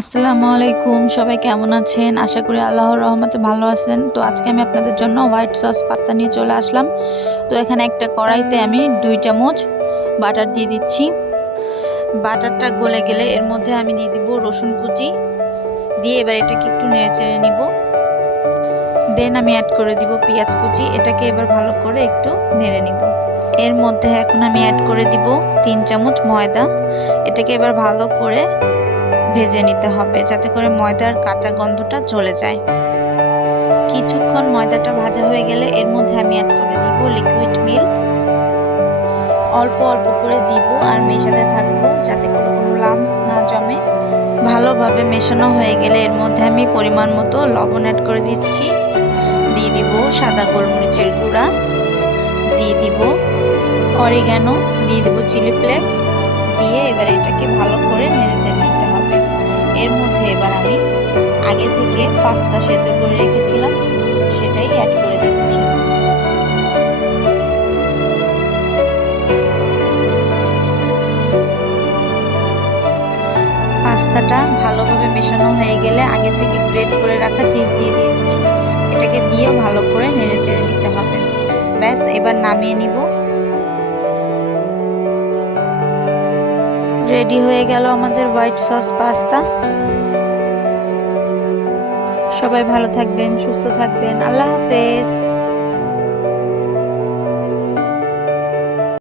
আসসালামু আলাইকুম, সবাই কেমন আছেন? আশা করি আল্লাহর রহমতে ভালো আছেন। তো আজকে আমি আপনাদের জন্য হোয়াইট সস পাস্তা নিয়ে চলে আসলাম। তো এখানে একটা কড়াইতে আমি 2 চামচ বাটার দিয়ে দিচ্ছি। বাটারটা গলে গেলে এর মধ্যে আমি দিয়ে দিব রসুন কুচি, দিয়ে এবার এটাকে একটু নেড়েচেড়ে নিব। দেন আমি অ্যাড করে দিব পেঁয়াজ কুচি, এটাকে এবার ভালো করে একটু নেড়ে নিব। এর মধ্যে এখন আমি অ্যাড করে দিব 3 চামচ ময়দা, এটাকে এবার ভালো করে ভেজে নিতে হবে যাতে করে ময়দার কাঁচা গন্ধটা চলে যায়। কিছুক্ষণ ময়দাটা ভাজা হয়ে গেলে এর মধ্যে আমি অ্যাড করে দিব লিকুইড মিল্ক। অল্প অল্প করে দিব আর মেশাতে থাকবো যাতে করে কোনো লাম্পস না জমে। ভালোভাবে মেশানো হয়ে গেলে এর মধ্যে আমি পরিমাণ মতো লবণ অ্যাড করে দিচ্ছি। দিয়ে দিব সাদা গোলমরিচের গুঁড়া, দিয়ে দিব অরিগ্যানো, দিয়ে দিব চিলি ফ্লেক্স, দিয়ে এবার এটাকে ভালো করে নেড়েচেড়ে নিতে হবে। এর মধ্যে এবার আমি আগে থেকে পাস্তা সেদ্ধ করে রেখেছিলাম সেটাই অ্যাড করে দিচ্ছি। পাস্তাটা ভালোভাবে মেশানো হয়ে গেলে আগে থেকে গ্রেট করে রাখা চিজ দিয়ে দিচ্ছি। এটাকে দিয়েও ভালো করে নেড়েচেড়ে নিতে হবে। ব্যাস, এবার নামিয়ে নিব। রেডি হয়ে গেল আমাদের হোয়াইট সস পাস্তা। সবাই ভালো থাকবেন, সুস্থ থাকবেন। আল্লাহ হাফেজ।